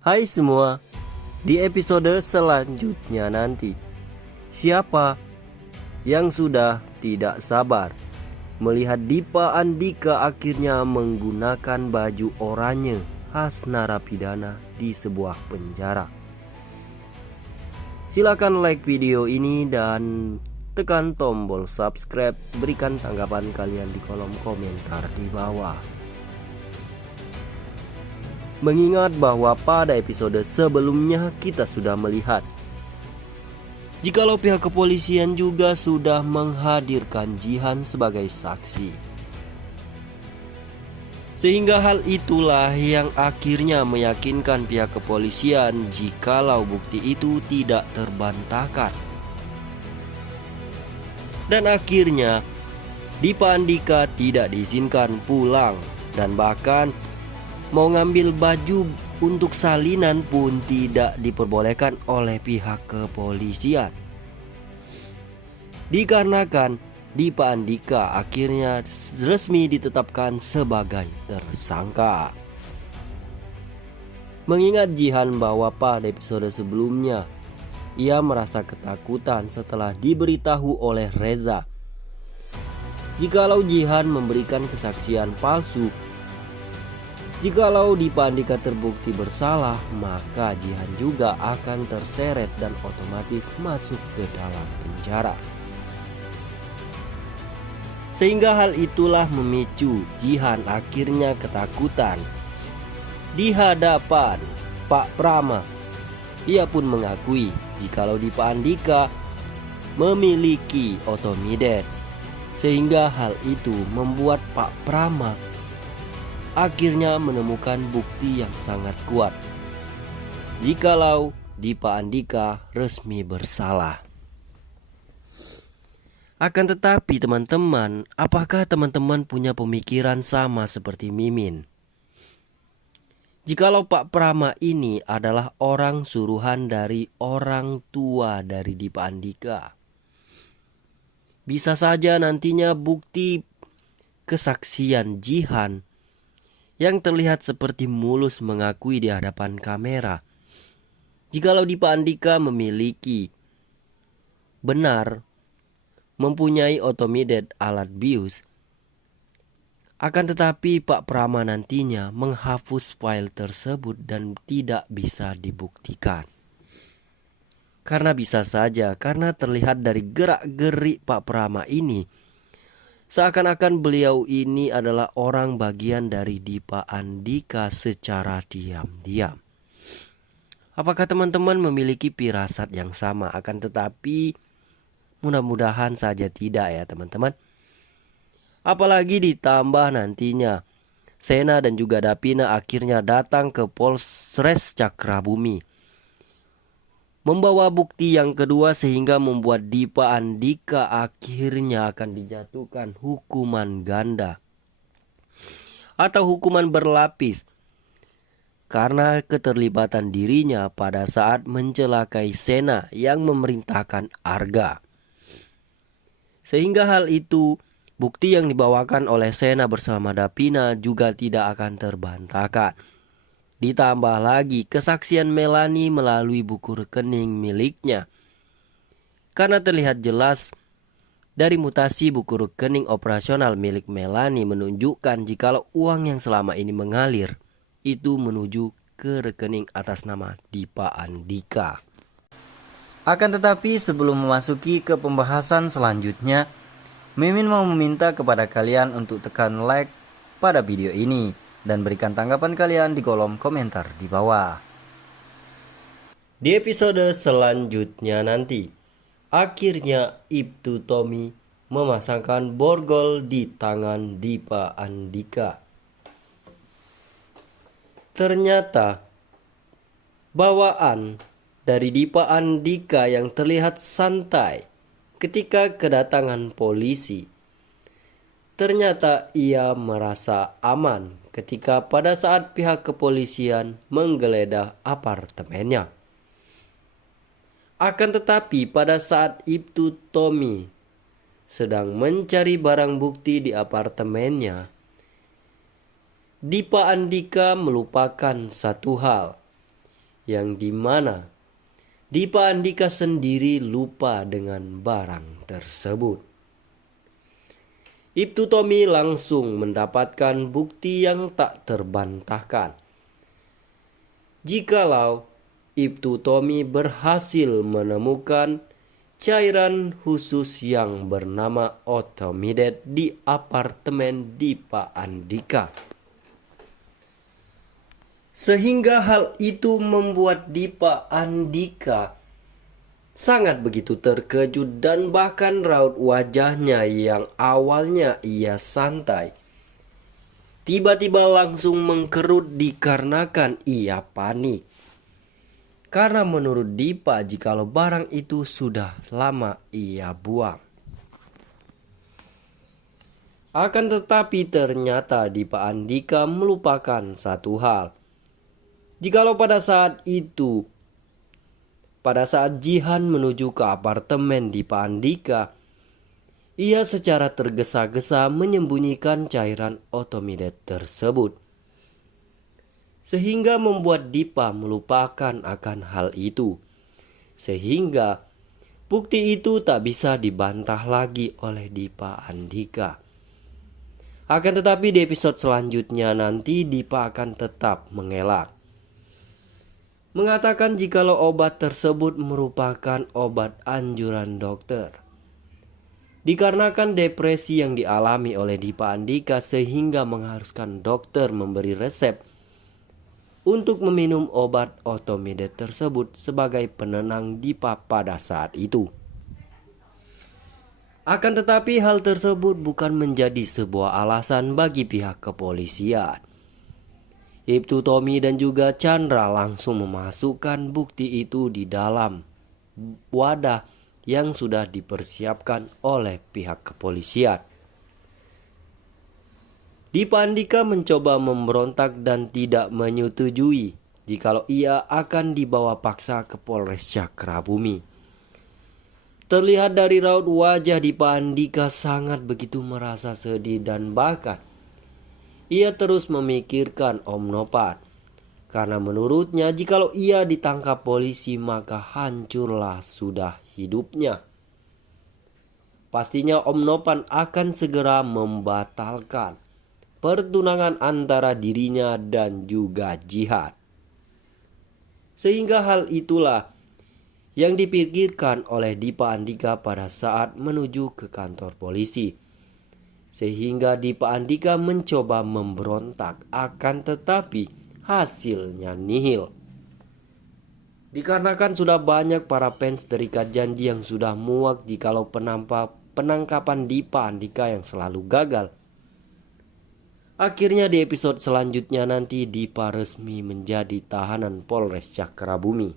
Hai semua, di episode selanjutnya nanti, siapa yang sudah tidak sabar melihat Dipa Andika akhirnya menggunakan baju oranye khas narapidana di sebuah penjara? Silakan like video ini dan tekan tombol subscribe. Berikan tanggapan kalian di kolom komentar di bawah. Mengingat bahwa pada episode sebelumnya kita sudah melihat jikalau pihak kepolisian juga sudah menghadirkan Jihan sebagai saksi. Sehingga hal itulah yang akhirnya meyakinkan pihak kepolisian jikalau bukti itu tidak terbantahkan. Dan akhirnya Dipa Andika tidak diizinkan pulang, dan bahkan mau ngambil baju untuk salinan pun tidak diperbolehkan oleh pihak kepolisian. Dikarenakan Dipa Andika akhirnya resmi ditetapkan sebagai tersangka. Mengingat Jihan bahwa pada episode sebelumnya ia merasa ketakutan setelah diberitahu oleh Reza jikalau Jihan memberikan kesaksian palsu. Jikalau Dipa Andika terbukti bersalah, maka Jihan juga akan terseret dan otomatis masuk ke dalam penjara. Sehingga hal itulah memicu Jihan akhirnya ketakutan. Di hadapan Pak Prama, ia pun mengakui jikalau Dipa Andika memiliki otomidet. Sehingga hal itu membuat Pak Prama akhirnya menemukan bukti yang sangat kuat jikalau Dipa Andika resmi bersalah. Akan tetapi teman-teman, apakah teman-teman punya pemikiran sama seperti Mimin? Jikalau Pak Prama ini adalah orang suruhan dari orang tua dari Dipa Andika, bisa saja nantinya bukti kesaksian Jihan yang terlihat seperti mulus mengakui di hadapan kamera jikalau Dipa Andika memiliki benar mempunyai otomidet alat bius. Akan tetapi Pak Prama nantinya menghapus file tersebut dan tidak bisa dibuktikan. Karena bisa saja, karena terlihat dari gerak-gerik Pak Prama ini seakan-akan beliau ini adalah orang bagian dari Dipa Andika secara diam-diam. Apakah teman-teman memiliki firasat yang sama? Akan tetapi mudah-mudahan saja tidak ya teman-teman. Apalagi ditambah nantinya Sena dan juga Davina akhirnya datang ke Polres Cakrabumi membawa bukti yang kedua, sehingga membuat Dipa Andika akhirnya akan dijatuhkan hukuman ganda atau hukuman berlapis karena keterlibatan dirinya pada saat mencelakai Sena yang memerintahkan Arga. Sehingga hal itu, bukti yang dibawakan oleh Sena bersama Davina juga tidak akan terbantahkan. Ditambah lagi kesaksian Melani melalui buku rekening miliknya. Karena terlihat jelas dari mutasi buku rekening operasional milik Melani menunjukkan jikalau uang yang selama ini mengalir itu menuju ke rekening atas nama Dipa Andika. Akan tetapi sebelum memasuki ke pembahasan selanjutnya, Mimin mau meminta kepada kalian untuk tekan like pada video ini dan berikan tanggapan kalian di kolom komentar di bawah. Di episode selanjutnya nanti, akhirnya Ibtu Tommy memasangkan borgol di tangan Dipa Andika. Ternyata bawaan dari Dipa Andika yang terlihat santai ketika kedatangan polisi, ternyata ia merasa aman ketika pada saat pihak kepolisian menggeledah apartemennya. Akan tetapi pada saat Ibtu Tommy sedang mencari barang bukti di apartemennya, Dipa Andika melupakan satu hal, yang dimana Dipa Andika sendiri lupa dengan barang tersebut. Ibtu Tommy langsung mendapatkan bukti yang tak terbantahkan. Jikalau Ibtu Tommy berhasil menemukan cairan khusus yang bernama Otomide di apartemen Dipa Andika. Sehingga hal itu membuat Dipa Andika sangat begitu terkejut dan bahkan raut wajahnya yang awalnya ia santai tiba-tiba langsung mengkerut dikarenakan ia panik. Karena menurut Dipa jikalau barang itu sudah lama ia buang. Akan tetapi ternyata Dipa Andika melupakan satu hal. Jikalau pada saat Jihan menuju ke apartemen Dipa Andika, ia secara tergesa-gesa menyembunyikan cairan Otomide tersebut. Sehingga membuat Dipa melupakan akan hal itu. Sehingga bukti itu tak bisa dibantah lagi oleh Dipa Andika. Akan tetapi di episode selanjutnya nanti Dipa akan tetap mengelak, mengatakan jikalau obat tersebut merupakan obat anjuran dokter. Dikarenakan depresi yang dialami oleh Dipa Andika sehingga mengharuskan dokter memberi resep untuk meminum obat Otomide tersebut sebagai penenang Dipa pada saat itu. Akan tetapi hal tersebut bukan menjadi sebuah alasan bagi pihak kepolisian. Ibtu Tommy dan juga Chandra langsung memasukkan bukti itu di dalam wadah yang sudah dipersiapkan oleh pihak kepolisian. Dipa Andika mencoba memberontak dan tidak menyetujui jikalau ia akan dibawa paksa ke Polres Cakrabumi. Terlihat dari raut wajah Dipa Andika sangat begitu merasa sedih dan bahkan ia terus memikirkan Om Nopan. Karena menurutnya jikalau ia ditangkap polisi maka hancurlah sudah hidupnya. Pastinya Om Nopan akan segera membatalkan pertunangan antara dirinya dan juga Jihan. Sehingga hal itulah yang dipikirkan oleh Dipa Andika pada saat menuju ke kantor polisi. Sehingga Dipa Andika mencoba memberontak, akan tetapi hasilnya nihil. Dikarenakan sudah banyak para fans terikat janji yang sudah muak jikalau penangkapan Dipa Andika yang selalu gagal. Akhirnya di episode selanjutnya nanti Dipa resmi menjadi tahanan Polres Cakrabumi.